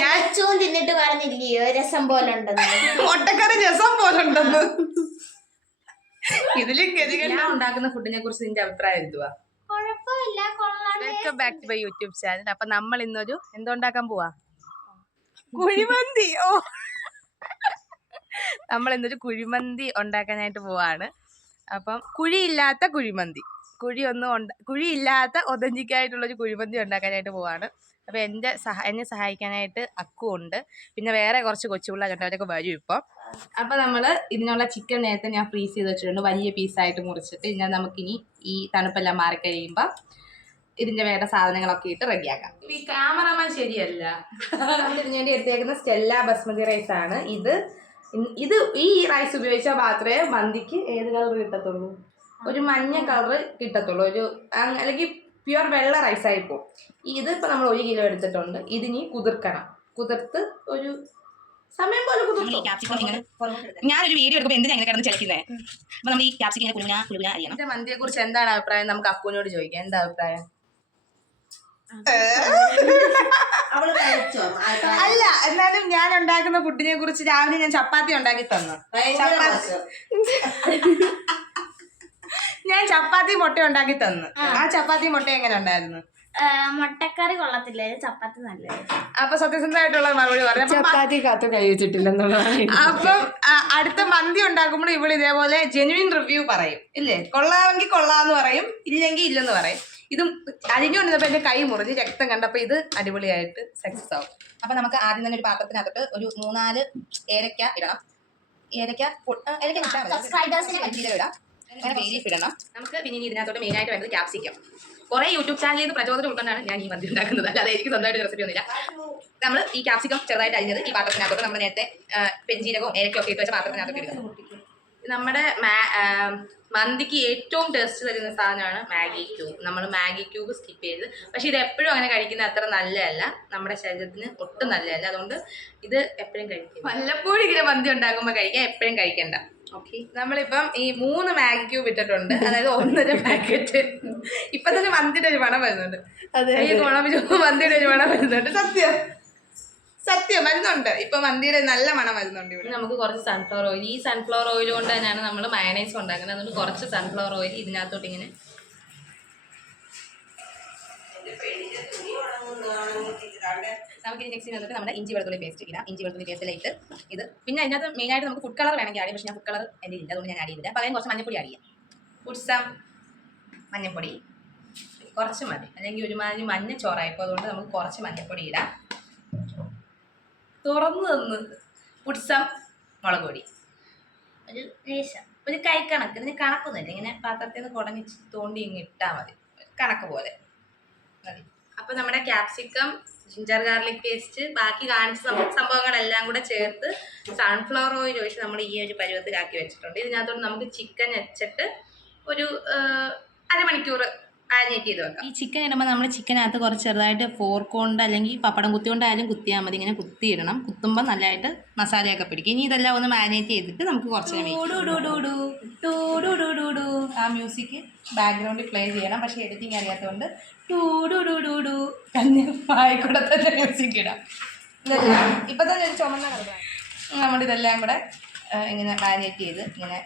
ഞാൻ തിന്നിട്ട് പറഞ്ഞില്ലയോ രസം പോലെ ഉണ്ടെന്ന്. മുട്ടക്കറി രസം പോലെ ഉണ്ടെന്ന്. ഇതിലും ഞാൻ ഉണ്ടാക്കുന്ന ഫുഡിനെ കുറിച്ച് നിന്റെ അഭിപ്രായം എന്തുവാ? Welcome back to my YouTube channel. അപ്പൊ നമ്മൾ ഇന്നൊരു എന്തുണ്ടാക്കാൻ പോവാ? കുഴിമന്തി. ഓ, നമ്മൾ ഇന്നൊരു കുഴിമന്തി ഉണ്ടാക്കാനായിട്ട് പോവാണ്. അപ്പം കുഴിയില്ലാത്ത കുഴിമന്തി, കുഴിയില്ലാത്ത ഒതന്റിക്കായിട്ടുള്ളൊരു കുഴിമന്തി ഉണ്ടാക്കാനായിട്ട് പോവാണ്. അപ്പോൾ എന്നെ സഹായിക്കാനായിട്ട് അക്കു ഉണ്ട്, പിന്നെ വേറെ കുറച്ച് കൊച്ചുപിള്ളേരുണ്ട്, അവരൊക്കെ വരും ഇപ്പം. അപ്പോൾ നമ്മൾ ഇതിനുള്ള ചിക്കൻ നേരത്തെ ഞാൻ ഫ്രീസ് ചെയ്ത് വെച്ചിട്ടുണ്ട്, വലിയ പീസായിട്ട് മുറിച്ചിട്ട്. ഇതിനെ നമുക്കിനി ഈ തണുപ്പെല്ലാം മാറിക്കഴിയുമ്പോൾ ഇതിൻ്റെ വേറെ സാധനങ്ങളൊക്കെ ഇട്ട് റെഡിയാക്കാം. ഈ ക്യാമറമാൻ ശരിയല്ല. നമ്മൾ ഇതിന് വേണ്ടി എടുത്തേക്കുന്ന സ്റ്റെല്ല ബസ്മതി റൈസാണ്. ഇത് ഈ റൈസ് ഉപയോഗിച്ചാൽ മാത്രമേ മന്തിക്ക് ഏത് കളർ കിട്ടത്തുള്ളൂ? ഒരു മഞ്ഞ കളർ കിട്ടത്തുള്ളൂ. അല്ലെങ്കിൽ പ്യുവർ വെള്ള റൈസായി പോകും. ഇതിപ്പോൾ നമ്മൾ 1 കിലോ എടുത്തിട്ടുണ്ട്. ഇതിനി കുതിർത്ത് ഒരു സമയം പോലെ കുതിർത്തും. ഞാനൊരു വീഡിയോ എടുക്കുമ്പോൾ എന്തിനാ ഇങ്ങനെ കിടന്ന് ചലിക്കുന്നത്? അപ്പൊ നമ്മൾ ഈ ക്യാപ്സിക്കം കുലുങ്ങ അറിയണം. എന്റെ മന്തിയെ കുറിച്ച് എന്താണ് അഭിപ്രായം? നമുക്ക് അക്കുവിനോട് ചോദിക്കാം. എന്താ അഭിപ്രായം? അല്ല, എന്നാലും ഞാൻ ഉണ്ടാക്കുന്ന ഫുഡിനെ കുറിച്ച് രാവിലെ ഞാൻ ചപ്പാത്തി ഉണ്ടാക്കി തന്നു. ഞാൻ ചപ്പാത്തി മുട്ട ഉണ്ടാക്കി തന്നു. ആ ചപ്പാത്തി മുട്ട എങ്ങനെ ഉണ്ടായിരുന്നു? മുട്ടക്കറി കൊള്ളത്തില്ല, ചപ്പാത്തി നല്ലത്. അപ്പൊ സത്യസന്ധമായിട്ടുള്ള മറുപടി പറഞ്ഞു. ചപ്പാത്തി കാത്തു കഴിച്ചിട്ടില്ലെന്നുള്ളതാണ്. അപ്പം അടുത്ത മന്തി ഉണ്ടാക്കുമ്പോൾ ഇവിടെ ഇതേപോലെ ജെന്യുവിൻ റിവ്യൂ പറയും, ഇല്ലേ? കൊള്ളാമെങ്കിൽ കൊള്ളാന്ന് പറയും, ഇല്ലെങ്കിൽ ഇല്ലെന്ന് പറയും. ഇതും അരിഞ്ഞുകൊണ്ടിരുന്നപ്പോൾ എൻ്റെ കൈ മുറിഞ്ഞ് രക്തം കണ്ടപ്പോൾ ഇത് അടിപൊളിയായിട്ട് സക്സസ് ആവും. അപ്പം നമുക്ക് ആദ്യം തന്നെ ഒരു പാത്രത്തിനകത്ത് ഒരു 3-4 ഏലക്ക ഇടണം. ഏലക്ക ഇടാം. ബേലീഫ് ഇടണം. നമുക്ക് പിന്നെ ഇതിനകത്തോട്ട് മെയിനായിട്ട് വേണ്ടത് ക്യാപ്സിക്കം. കുറേ യൂട്യൂബ് ചാനലിൽ നിന്ന് പ്രചോദനം ഉൾക്കൊണ്ടാണ് ഞാൻ ഈ മന്തി ഉണ്ടാക്കുന്നത്, അല്ലാതെ എനിക്ക് സ്വന്തമായിട്ട് റെസിപ്പി ഒന്നുമില്ല. നമ്മൾ ഈ ക്യാപ്സിക്കം ചെറുതായിട്ട് അരിഞ്ഞത് ഈ പാത്രത്തിനകത്തോട്ട് നമ്മൾ നേരത്തെ പെഞ്ചീരകവും ഏലക്കൊക്കെ ഇട്ട് വെച്ച പാത്രത്തിനകത്തോട്ട് ഇടുന്നത്. നമ്മുടെ മന്തിക്ക് ഏറ്റവും ടേസ്റ്റ് തരുന്ന സാധനമാണ് മാഗി ക്യൂബ്. നമ്മൾ മാഗി ക്യൂബ് സ്കിപ്പ് ചെയ്ത്, പക്ഷേ ഇത് എപ്പോഴും അങ്ങനെ കഴിക്കുന്നത് അത്ര നല്ലതല്ല, നമ്മുടെ ശരീരത്തിന് ഒട്ടും നല്ലതല്ല. അതുകൊണ്ട് ഇത് എപ്പോഴും കഴിക്കും. വല്ലപ്പോഴും ഇങ്ങനെ മന്തി ഉണ്ടാക്കുമ്പോൾ കഴിക്കാം, എപ്പോഴും കഴിക്കണ്ട. ഓക്കെ, നമ്മളിപ്പം ഈ 3 മാഗി ക്യൂബ് ഇട്ടിട്ടുണ്ട്, അതായത് 1.5 പാക്കറ്റ്. ഇപ്പൊ തന്നെ മന്തിയുടെ ഒരു മണം വരുന്നുണ്ട്. മന്തിയുടെ ഒരു മണം വരുന്നുണ്ട്. സത്യം വരുന്നുണ്ട്. ഇപ്പൊ മന്തിയുടെ നല്ല മണം വരുന്നുണ്ട്. ഇവിടെ നമുക്ക് കുറച്ച് സൺഫ്ലവർ ഓയിൽ, ഈ സൺഫ്ലവർ ഓയിൽ കൊണ്ട് തന്നെയാണ് നമ്മൾ മയണൈസ് ഉണ്ടാക്കുന്നത്. അതുകൊണ്ട് കുറച്ച് സൺഫ്ലവർ ഓയിൽ ഇതിനകത്തോട്ട് ഇങ്ങനെ നമുക്ക് നെക്സ്റ്റ് വന്നിട്ട് നമ്മുടെ ഇഞ്ചി വെളുത്തുള്ളി പേസ്റ്റ് ഇടാം. ഇഞ്ചി വെളുത്തുള്ളി പേസ്റ്റിലായിട്ട് ഇത് പിന്നെ അതിനകത്ത് മെയിനായിട്ട് നമുക്ക് ഫുഡ് കളർ വേണമെങ്കിൽ ആഡ് ചെയ്യാം, പക്ഷേ ഞാൻ ഫുഡ് കളർ എൻ്റെ ഇല്ല, അതുകൊണ്ട് ഞാൻ ആഡ് ചെയ്തില്ല. പകരം കുറച്ച് മഞ്ഞപ്പൊടി ആഡ് ചെയ്യാം. ഫുഡ്സം മഞ്ഞപ്പൊടി കുറച്ച് മതി, അല്ലെങ്കിൽ ഒരുമാതിരി മഞ്ഞ ചോറായിപ്പോൾ, അതുകൊണ്ട് നമുക്ക് കുറച്ച് മഞ്ഞപ്പൊടി ഇടാം. തുറന്നു തന്ന് ഫുഡ്സം മുളക് പൊടി ഒരു ലേശം, ഒരു കൈക്കണക്ക്. ഇതിന് കണക്കൊന്നുമില്ല, ഇങ്ങനെ പാത്രത്തിൽ നിന്ന് കുടഞ്ഞ് തോണ്ടി ഇങ്ങ് ഇട്ടാൽ മതി, കണക്ക് പോലെ മതി. അപ്പോൾ നമ്മുടെ ക്യാപ്സിക്കം, ജിഞ്ചർ ഗാർലിക് പേസ്റ്റ്, ബാക്കി കാണിച്ച സംഭവങ്ങളെല്ലാം കൂടെ ചേർത്ത് സൺഫ്ലവർ ഓയിൽ ഒഴിച്ച് നമ്മൾ ഈ ഒരു പരുവത്തിലാക്കി വെച്ചിട്ടുണ്ട്. ഇതിനകത്തോട്ട് നമുക്ക് ചിക്കൻ വെച്ചിട്ട് ഒരു അരമണിക്കൂർ മാരിനേറ്റ് ചെയ്ത് വെക്കാം. ഈ ചിക്കൻ ഇടുമ്പോൾ നമ്മൾ ചിക്കനകത്ത് കുറച്ച് ചെറുതായിട്ട് ഫോർക്ക് കൊണ്ട് അല്ലെങ്കിൽ പപ്പടം കുത്തി കൊണ്ടായാലും കുത്തിയാൽ മതി. ഇങ്ങനെ കുത്തിയിടണം. കുത്തുമ്പോൾ നല്ലതായിട്ട് മസാലയൊക്കെ പിടിക്കും. ഇനി ഇതെല്ലാം ഒന്ന് മാരിനേറ്റ് ചെയ്തിട്ട് നമുക്ക് കുറച്ച് ആ മ്യൂസിക് ബാക്ക്ഗ്രൗണ്ടിൽ പ്ലേ ചെയ്യണം, പക്ഷേ എഡിറ്റിംഗ് അറിയാത്തതുകൊണ്ട് ആയിക്കൂടെ തന്നെ മ്യൂസിക് ഇടാം. ഇപ്പം തന്നെ ഒരു ചുമന്ന കളറാണ്. നമ്മളിതെല്ലാം കൂടെ ഇങ്ങനെ മാരിനേറ്റ് ചെയ്ത് ഇങ്ങനെ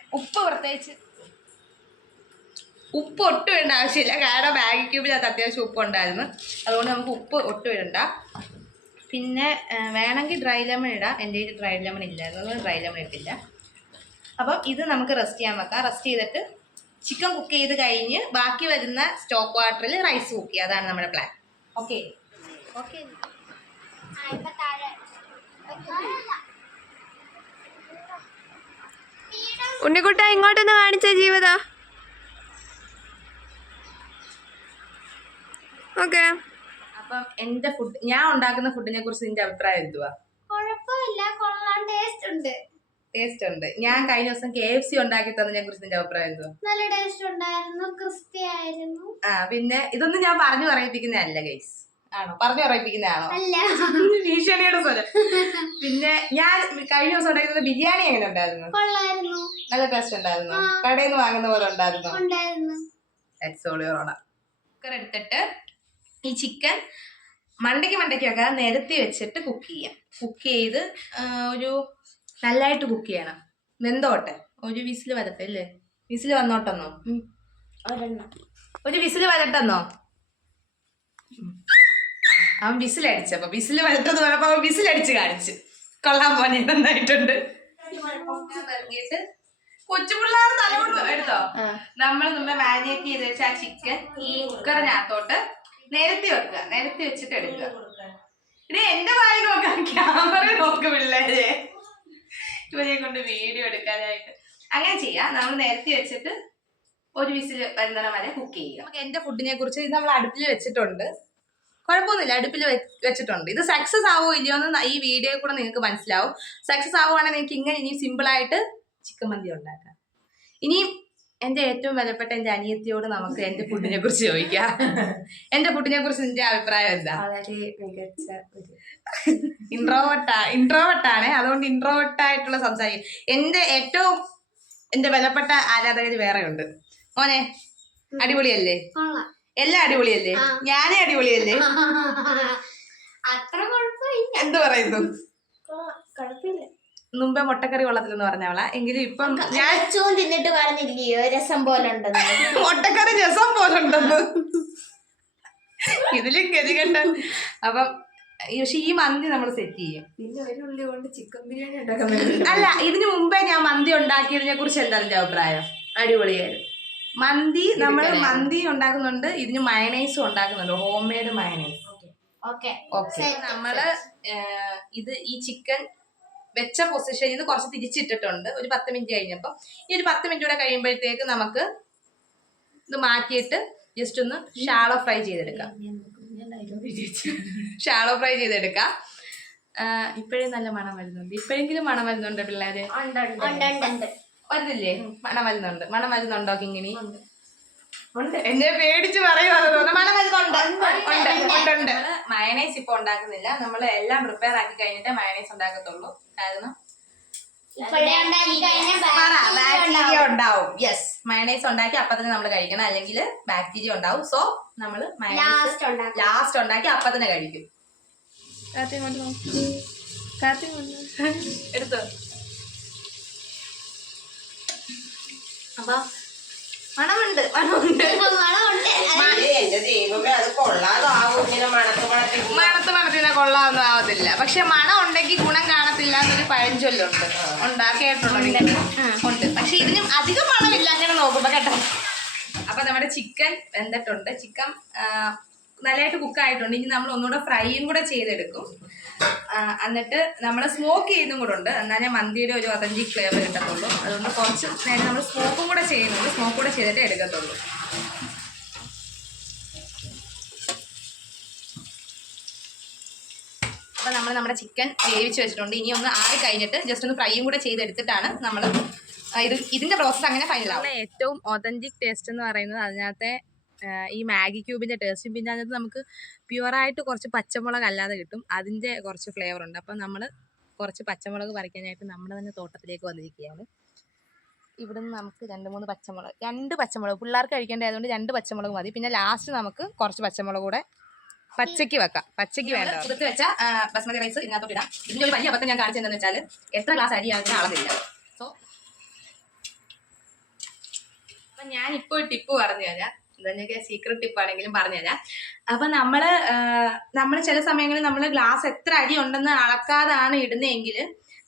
ഉപ്പ് ഒട്ടും ഇടേണ്ട ആവശ്യമില്ല, കാരണം മാഗി ക്യൂബിനകത്ത് അത്യാവശ്യം ഉപ്പ് ഉണ്ടായിരുന്നു, അതുകൊണ്ട് നമുക്ക് ഉപ്പ് ഒട്ടും ഇടണ്ട. പിന്നെ വേണമെങ്കിൽ ഡ്രൈ ലെമൺ ഇടാം. എൻ്റെ കയ്യിൽ ഡ്രൈ ലെമൺ ഇല്ലായിരുന്നു, അതുകൊണ്ട് ഡ്രൈ ലെമൺ ഇട്ടില്ല. അപ്പം ഇത് നമുക്ക് റെസ്റ്റ് ചെയ്യാൻ വെക്കാം. റെസ്റ്റ് ചെയ്തിട്ട് ചിക്കൻ കുക്ക് ചെയ്ത് കഴിഞ്ഞ് ബാക്കി വരുന്ന സ്റ്റോക്ക് വാട്ടറിൽ റൈസ് കുക്ക് ചെയ്യുക. അതാണ് നമ്മുടെ പ്ലാൻ. Okay okay. ഉണ്ണിക്കുട്ട ഇങ്ങോട്ടൊന്ന് കാണിച്ച ജീവിത. ഓക്കെ, അപ്പം എൻ്റെ ഞാൻ ഉണ്ടാക്കുന്ന ഫുഡിനെ കുറിച്ച് നിന്റെ അഭിപ്രായം എന്തുവാ? കുഴപ്പമില്ല, കൊള്ളാൻ ടേസ്റ്റ് ഉണ്ട്. ഞാൻ കഴിഞ്ഞ ദിവസം KFC ഉണ്ടാക്കി തന്നതിനെ കുറിച്ച് നിന്റെ അഭിപ്രായം എന്തുവാ? നല്ല ടേസ്റ്റ് ഉണ്ടായിരുന്നു, ക്രിസ്പി ആയിരുന്നു. പിന്നെ ഇതൊന്നും ഞാൻ പറഞ്ഞു പറയിപ്പിക്കുന്നതല്ല ഗൈസ്. ആണോ? പറഞ്ഞു പറയിപ്പിക്കുന്നതാണോ? ഭീഷണിയുടെ സ്വരം. പിന്നെ ഞാൻ കഴിഞ്ഞ ദിവസം ഉണ്ടാക്കുന്നത് ബിരിയാണി എങ്ങനെ ഉണ്ടായിരുന്നു? കൊള്ളായിരുന്നു, നല്ല ടേസ്റ്റ് ഉണ്ടായിരുന്നു. കടയിൽ നിന്ന് വാങ്ങുന്ന പോലെ ഉണ്ടായിരുന്നു. ഉണ്ടായിരുന്നു. കുക്കർ എടുത്തിട്ട് ഈ ചിക്കൻ മണ്ടയ്ക്കൊക്കെ നിരത്തി വെച്ചിട്ട് കുക്ക് ചെയ്യാം. കുക്ക് ചെയ്ത് ഒരു നല്ലതായിട്ട് കുക്ക് ചെയ്യണം. വെന്തോട്ടെ, ഒരു വിസിൽ വരട്ടെ അല്ലേ? വിസിൽ വന്നോട്ടെന്നോ? ഒരു വിസിൽ വരട്ടെന്നോ? അവൻ വിസിലടിച്ചപ്പോ വിസിൽ വരട്ടെന്ന് പറഞ്ഞപ്പോ അവൻ വിസിലടിച്ച് കാണിച്ച്. കൊള്ളാൻ പോലെ നന്നായിട്ടുണ്ട്. കൊച്ചു പിള്ളേർ തലമുണ്ടോ എടുത്തോ. നമ്മൾ മുമ്പേ മാരിനേറ്റ് ചെയ്ത് വെച്ച ആ ചിക്കൻ ഈ കുക്കറിനകത്തോട്ട് നിരത്തി വെക്കുക. നിരത്തി വെച്ചിട്ട് എടുക്കുക. ഇത് എന്റെ വായി നോക്കാം, ക്യാമറ നോക്കും പിള്ളേരെ, ഇവരെ കൊണ്ട് വീഡിയോ എടുക്കാനായിട്ട്. അങ്ങനെ ചെയ്യാം. നമ്മൾ നിരത്തി വെച്ചിട്ട് ഒരു വിസിൽ വരുന്നതിന് വരെ കുക്ക് ചെയ്യുക. നമുക്ക് എന്റെ ഫുഡിനെ കുറിച്ച് ഇത് നമ്മൾ അടുപ്പിൽ വെച്ചിട്ടുണ്ട്, കുഴപ്പമൊന്നുമില്ല, അടുപ്പിൽ വെച്ചിട്ടുണ്ട്. ഇത് സക്സസ് ആവോ ഇല്ലയോ എന്ന് ഈ വീഡിയോയിൽ കൂടെ നിങ്ങൾക്ക് മനസ്സിലാവും. സക്സസ് ആവുകയാണെങ്കിൽ നിങ്ങൾക്ക് ഇങ്ങനെ ഇനി സിമ്പിളായിട്ട് ചിക്കൻ മന്തി ഉണ്ടാക്കാം. ഇനിയും എന്റെ ഏറ്റവും വിലപ്പെട്ട എന്റെ അനിയത്തിയോട് നമുക്ക് എന്റെ ഫുഡിനെ കുറിച്ച് ചോദിക്കാം. എന്റെ ഫുഡിനെ കുറിച്ച് നിന്റെ അഭിപ്രായം എന്താ? വളരെ മികച്ച ഒരു ഇൻട്രോവേർട്ടാണ്, അതുകൊണ്ട് ഇൻട്രോവേർട്ടായിട്ടുള്ള സംസാരിക്കും. എന്റെ വിലപ്പെട്ട ആരാധകര് വേറെ ഉണ്ട്. മോനെ അടിപൊളിയല്ലേ? എല്ലാം അടിപൊളിയല്ലേ? ഞാനേ അടിപൊളിയല്ലേ? അത്ര കുഴപ്പമില്ല. എന്ത് പറയുന്നു? കുഴപ്പമില്ല. മുമ്പേ മുട്ടക്കറി കൊള്ളത്തില്ലെന്ന് പറഞ്ഞവളാ, എങ്കിലും ഇപ്പം ഞാൻ തിന്നിട്ട് പറഞ്ഞില്ലയോ രസം പോലെ ഉണ്ടെന്ന്. മുട്ടക്കറി രസം പോലെ ഉണ്ടെന്ന് ഇതിലും ഗതികണ്ട. അപ്പം പക്ഷെ ഈ മന്തി നമ്മൾ സെറ്റ് ചെയ്യും. പിന്നെ ഒരു ഉള്ളി കൊണ്ട് ചിക്കൻ ബിരിയാണി ഉണ്ടാക്കാൻ അല്ല, ഇതിനു മുമ്പേ ഞാൻ മന്തി ഉണ്ടാക്കിയതിനെ കുറിച്ച് എന്താ എന്റെ അഭിപ്രായം? അടിപൊളിയായിരുന്നു. മന്തി നമ്മൾ മന്തി ഉണ്ടാക്കുന്നുണ്ട്, ഇതിന് മയണൈസും ഉണ്ടാക്കുന്നുണ്ട്, ഹോം മെയ്ഡ് മയണൈസ്. ഓക്കെ, നമ്മള് ഈ ചിക്കൻ വെച്ച പൊസിഷനിൽ നിന്ന് കുറച്ച് തിരിച്ചിട്ടിട്ടുണ്ട്. ഒരു 10 മിനിറ്റ് കഴിഞ്ഞപ്പോൾ ഈ ഒരു 10 മിനിറ്റ് കൂടെ കഴിയുമ്പോഴത്തേക്ക് നമുക്ക് ഇത് മാറ്റിയിട്ട് ജസ്റ്റ് ഒന്ന് ഷാളോ ഫ്രൈ ചെയ്തെടുക്കാം. ഇപ്പോഴേ നല്ല മണം വരുന്നുണ്ട്. ഇപ്പോഴെങ്കിലും മണം വരുന്നുണ്ട് പിള്ളേര്? വരുന്നില്ലേ? മണം വരുന്നുണ്ടോ കിങ്ങിണി? എന്നെ പേടിച്ച് പറയുവാന്ന് തോന്നുന്നു. മണം വരുന്നുണ്ട്. മയണൈസ് ഇപ്പൊ ഉണ്ടാക്കുന്നില്ല, നമ്മൾ എല്ലാം പ്രിപ്പയർ ആക്കി കഴിഞ്ഞിട്ട് മയണൈസ് ഉണ്ടാക്കത്തുള്ളൂ. കാരണം ബാക്ടീരിയ ഉണ്ടാവും. യെസ്, മയണൈസ് ഉണ്ടാക്കി അപ്പൊ തന്നെ നമ്മൾ കഴിക്കണം, അല്ലെങ്കിൽ ബാക്ടീരിയ ഉണ്ടാവും. സോ നമ്മൾ ലാസ്റ്റ് ഉണ്ടാക്കി അപ്പൊ തന്നെ കഴിക്കും. എടുത്തോ. അപ്പൊ മണമുണ്ട്. മണത്തിന് കൊള്ളാതൊന്നും ആവത്തില്ല. പക്ഷെ മണം ഉണ്ടെങ്കിൽ ഗുണം കാണത്തില്ല എന്നൊരു പഴഞ്ചൊല്ലുണ്ട്. ഉണ്ട്. പക്ഷെ ഇതിനും അധികം മണമില്ല അങ്ങനെ നോക്കുമ്പോ കേട്ടോ. അപ്പൊ നമ്മുടെ ചിക്കൻ വെന്തിട്ടുണ്ട്. ചിക്കൻ നല്ലതായിട്ട് കുക്കായിട്ടുണ്ട്. ഇനി നമ്മൾ ഒന്നുകൂടെ ഫ്രൈയും കൂടെ ചെയ്തെടുക്കും. എന്നിട്ട് നമ്മൾ സ്മോക്ക് ചെയ്യുന്നതും കൂടെ ഉണ്ട്, എന്നാലേ മന്തിയുടെ ഒരു ഒതന്റിക് ഫ്ലേവർ കിട്ടത്തുള്ളൂ. അതുകൊണ്ട് കുറച്ച് നേരം നമ്മൾ സ്മോക്കും കൂടെ ചെയ്യുന്നുണ്ട്. സ്മോക്ക് കൂടെ ചെയ്തിട്ടേ എടുക്കത്തുള്ളൂ. അപ്പോൾ നമ്മൾ നമ്മുടെ ചിക്കൻ വേവിച്ച് വെച്ചിട്ടുണ്ട്. ഇനി ഒന്ന് ആറി കഴിഞ്ഞിട്ട് ജസ്റ്റ് ഒന്ന് ഫ്രൈയും കൂടെ ചെയ്തെടുത്തിട്ടാണ് നമ്മൾ ഇതിൻ്റെ പ്രോസസ്സ് അങ്ങനെ ഫൈനലാവും. ഏറ്റവും ഒതന്റിക് ടേസ്റ്റ് എന്ന് പറയുന്നത് അതിനകത്തെ ഈ മാഗി ക്യൂബിൻ്റെ ടേസ്റ്റും, പിന്നെ അതിനകത്ത് നമുക്ക് പ്യുവറായിട്ട് കുറച്ച് പച്ചമുളക് അല്ലാതെ കിട്ടും, അതിൻ്റെ കുറച്ച് ഫ്ലേവർ ഉണ്ട്. അപ്പം നമ്മൾ കുറച്ച് പച്ചമുളക് പറിക്കാനായിട്ട് നമ്മുടെ തന്നെ തോട്ടത്തിലേക്ക് വന്നിരിക്കുകയാണ്. ഇവിടുന്ന് നമുക്ക് 2 പച്ചമുളക് പിള്ളേർക്ക് കഴിക്കേണ്ടതായതുകൊണ്ട് 2 പച്ചമുളക് മതി. പിന്നെ ലാസ്റ്റ് നമുക്ക് കുറച്ച് പച്ചമുളക് കൂടെ പച്ചയ്ക്ക് വെക്കാം. പച്ചയ്ക്ക് വേണ്ട കുതിർത്ത് വെച്ച ബസ്മതി റൈസ് ഇതിനകത്തോട്ട് ഇടാം. ഇതിൻ്റെ ഒരു വലിയ അബദ്ധം ഞാൻ കാണിച്ചതെന്ന് വെച്ചാൽ എത്ര ഗ്ലാസ് അരി അതിന് അളവില്ല. സോ അപ്പം ഞാനിപ്പോൾ ഒരു ടിപ്പ് പറഞ്ഞു തരാം. ഇതൊക്കെ സീക്രട്ട് ടിപ്പാണെങ്കിലും പറഞ്ഞുതരാം. അപ്പം നമ്മൾ ചില സമയങ്ങളിൽ നമ്മൾ ഗ്ലാസ് എത്ര അരി ഉണ്ടെന്ന് അളക്കാതാണ് ഇടുന്നതെങ്കിൽ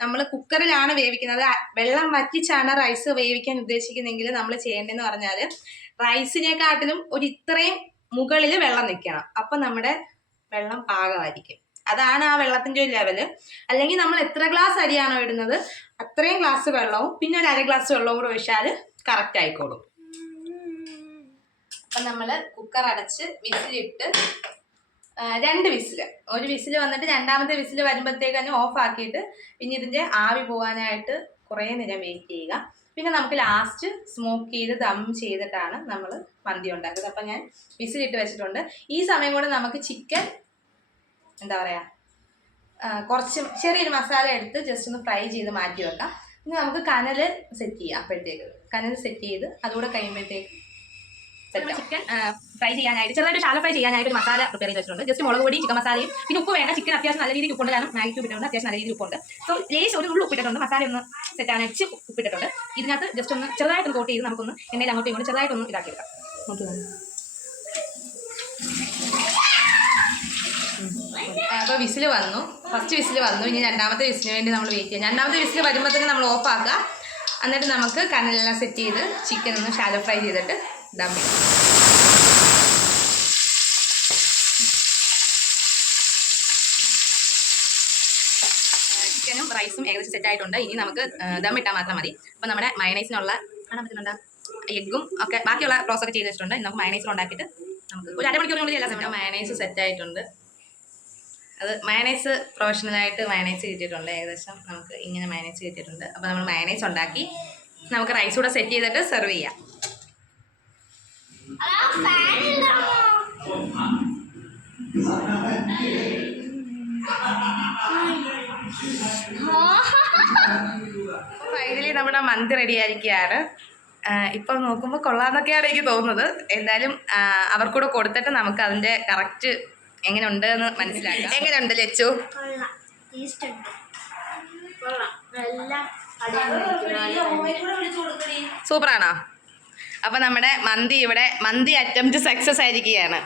നമ്മൾ കുക്കറിലാണ് വേവിക്കുന്നത്. വെള്ളം വറ്റിച്ചാണ് റൈസ് വേവിക്കാൻ ഉദ്ദേശിക്കുന്നതെങ്കിൽ നമ്മൾ ചെയ്യേണ്ടതെന്ന് പറഞ്ഞാൽ റൈസിനെക്കാട്ടിലും ഒരു ഇത്രയും മുകളിൽ വെള്ളം നിൽക്കണം. അപ്പം നമ്മുടെ വെള്ളം പാകമായിരിക്കും. അതാണ് ആ വെള്ളത്തിൻ്റെ ഒരു ലെവല്. അല്ലെങ്കിൽ നമ്മൾ എത്ര ഗ്ലാസ് അരിയാണോ ഇടുന്നത് അത്രയും ഗ്ലാസ് വെള്ളവും പിന്നെ ഒരു 1/2 ഗ്ലാസ് വെള്ളവും കൂടെ ഒഴിച്ചാൽ കറക്റ്റ് ആയിക്കോളും. അപ്പം നമ്മൾ കുക്കർ അടച്ച് വിസിലിട്ട് 2 വിസിൽ, ഒരു വിസിൽ വന്നിട്ട് രണ്ടാമത്തെ വിസിൽ വരുമ്പോഴത്തേക്ക് തന്നെ ഓഫ് ആക്കിയിട്ട് പിന്നെ ഇതിൻ്റെ ആവി പോകാനായിട്ട് കുറേ നേരം വെയിറ്റ് ചെയ്യുക. പിന്നെ നമുക്ക് ലാസ്റ്റ് സ്മോക്ക് ചെയ്ത് ദം ചെയ്തിട്ടാണ് നമ്മൾ മന്തി ഉണ്ടാക്കുന്നത്. അപ്പം ഞാൻ വിസിലിട്ട് വെച്ചിട്ടുണ്ട്. ഈ സമയം കൊണ്ട് നമുക്ക് ചിക്കൻ എന്താ പറയുക കുറച്ച് ചെറിയൊരു മസാല എടുത്ത് ജസ്റ്റ് ഒന്ന് ഫ്രൈ ചെയ്ത് മാറ്റി വെക്കാം. പിന്നെ നമുക്ക് കനൽ സെറ്റ് ചെയ്യാം. അപ്പോഴത്തേക്ക് കനൽ സെറ്റ് ചെയ്ത് അതുകൂടെ കഴിയുമ്പോഴത്തേക്ക് ചിക്കൻ ഫ്രൈ ചെയ്യാനായിട്ട് ചെറുതായിട്ട് ഷാലോ ഫ്രൈ ചെയ്യാനായിട്ട് ഒരു മസാല പ്രിപ്പയർ ചെയ്ത് വെച്ചിട്ടുണ്ട്. ജസ്റ്റ് മുളക് പൊടി ചിക്കൻ മസാലയും പിന്നെ ഉപ്പ് വേണ്ട. ചിക്കൻ അത്യാവശ്യം നല്ല രീതിയിൽ ഉപ്പുണ്ട്, കാരണം മാഗി ക്യൂബ് ഇട്ടിട്ടുണ്ട്, അത്യാവശ്യം നല്ല രീതിയിൽ ഉപ്പുണ്ട്. സോ ലേശം ഒരു ഉള്ളു ഉപ്പിട്ടിട്ടുണ്ട്, മസാല ഒന്ന് സെറ്റ് ആകാനായിട്ട് ഉപ്പിട്ടിട്ടുണ്ട്. ഇതിനകത്ത് ജസ്റ്റ് ഒന്ന് ചെറുതായിട്ടൊന്ന് കോട്ട് ചെയ്ത് നമുക്കൊന്ന് എണ്ണയിൽ അങ്ങോട്ടും ഇങ്ങോട്ട് ചെറുതായിട്ടൊന്ന് ഇതാക്കിയെടുക്കാം. അപ്പോൾ വിസിൽ വന്നു, ഫസ്റ്റ് വിസിൽ വന്നു. ഇനി രണ്ടാമത്തെ വിസിലിന് വേണ്ടി നമ്മൾ വെയിറ്റ് ചെയ്യാം. രണ്ടാമത്തെ വിസിൽ വരുമ്പോഴത്തേക്ക് നമ്മൾ ഓഫ് ആക്കുക. എന്നിട്ട് നമുക്ക് കനലെല്ലാം സെറ്റ് ചെയ്ത് ചിക്കൻ ഒന്ന് ഷാലോ ഫ്രൈ ചെയ്തിട്ട് ദം ചെയ്യാം. ചിക്കനും റൈസും ഏകദേശം സെറ്റ് ആയിട്ടുണ്ട്. ഇനി നമുക്ക് ദം ഇട്ടാൽ മാത്രം മതി. അപ്പോൾ നമ്മുടെ മയണൈസിനുള്ള കാണാൻ പറ്റുന്നുണ്ടോ എഗ്ഗും ഒക്കെ ബാക്കിയുള്ള പ്രോസസ് ഒക്കെ ചെയ്ത് വെച്ചിട്ടുണ്ട്. ഇനി നമുക്ക് മയണൈസിൽ ഉണ്ടാക്കിയിട്ട് നമുക്ക് ഒരു അരമണിക്കൂറിനുള്ളിൽ എല്ലാം സെറ്റ്. മയണൈസ് സെറ്റ് ആയിട്ടുണ്ട്. അത് മയണൈസ് പ്രൊഫഷണലായിട്ട് മയണൈസ് കിട്ടിയിട്ടുണ്ട്. ഏകദേശം നമുക്ക് ഇങ്ങനെ മയണൈസ് കിട്ടിയിട്ടുണ്ട്. അപ്പോൾ നമ്മൾ മയണൈസ് ഉണ്ടാക്കി നമുക്ക് റൈസ് കൂടെ സെറ്റ് ചെയ്തിട്ട് സെർവ് ചെയ്യാം. ഫൈനലി നമ്മുടെ മന്തി റെഡി ആയിരിക്കുകയാണ്. ഇപ്പം നോക്കുമ്പോൾ കൊള്ളാമെന്നൊക്കെയാണ് എനിക്ക് തോന്നുന്നത്. എന്തായാലും അവർക്കൂടെ കൊടുത്തിട്ട് നമുക്ക് അതിൻ്റെ കറക്റ്റ് എങ്ങനെയുണ്ട് എന്ന് മനസ്സിലാക്കാം. എങ്ങനെയുണ്ട് ലച്ചു? സൂപ്പറാണോ? അപ്പം നമ്മുടെ മന്തി അറ്റംപ്റ്റ് സക്സസ് ആയിരിക്കുകയാണ്.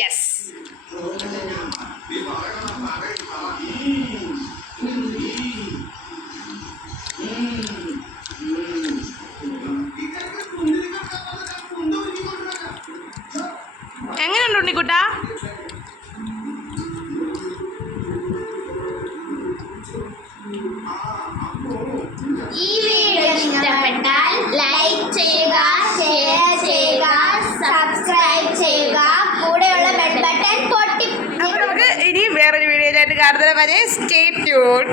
യെസ്. എങ്ങനെയുണ്ട് ഉണ്ണിക്കുട്ടാ? ഈ വീഡിയോ ഇഷ്ടപ്പെട്ടാൽ ലൈക്ക് ചെയ്യുക, ഷെയർ ചെയ്യുക, സബ്സ്ക്രൈബ് ചെയ്യുക, കൂടെയുള്ള ബെൽ ബട്ടൺ അപ്പോൾ നമുക്ക് ഇനി വേറൊരു വീഡിയോയിലായിട്ട് കാണുന്നത് വരെ സ്റ്റേ ട്യൂൺ.